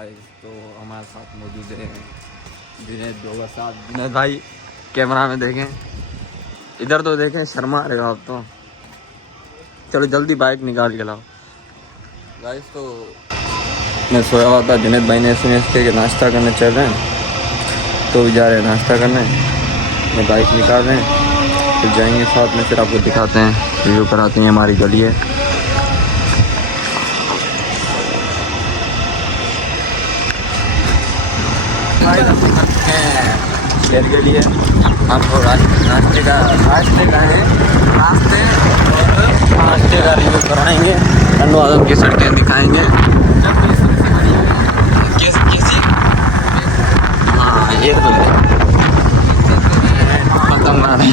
Guys, तो हमारे साथ मौजूद है जुनैद के साथ। जुनैद भाई कैमरा में देखें, इधर तो देखें, शर्मा रहे हो आप तो। चलो जल्दी बाइक निकाल के लाओ। गाइस तो मैं सोया हुआ था, जुनैद भाई ने SMS के नाश्ता करने चल रहे हैं, तो जा रहे हैं नाश्ता करने। मैं बाइक निकाल रहे हैं, फिर जाएंगे साथ में, फिर आपको दिखाते हैं, रिव्यू कराते हैं। हमारी गली है, शेयर के लिए आपको नाश्ते का रिव्यू कराएंगे, अन्नू आदम की सड़कें दिखाएंगे। कैसी हाँ ये तो खत्म ना रहे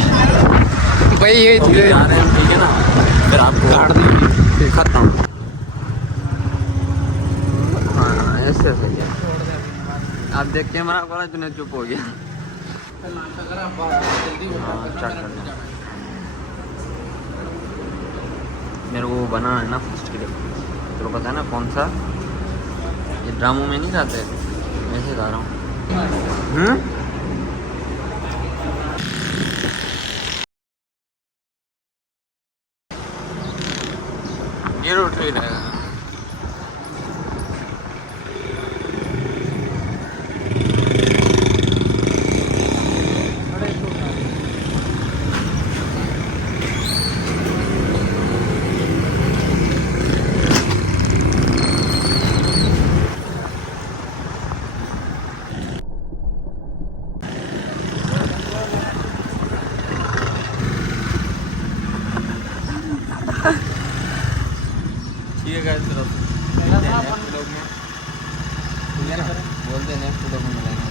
भाई, ये धीरे आ रहे हैं, ठीक है ना, फिर आपको काट देंगे, फिर खत्म। हाँ ऐसे सही है। आप देख के हमारा बड़ा जुनैद चुप हो गया। मेरे को बना है ना फर्स्ट के लिए, तो पता है ना कौन सा, ये ड्रामों में नहीं खाते, ऐसे खा रहा हूँ। ये रोटी रहेगा। ठीक है गाइस, चलो बोलते हैं नेक्स्ट व्लॉग में मिलेंगे।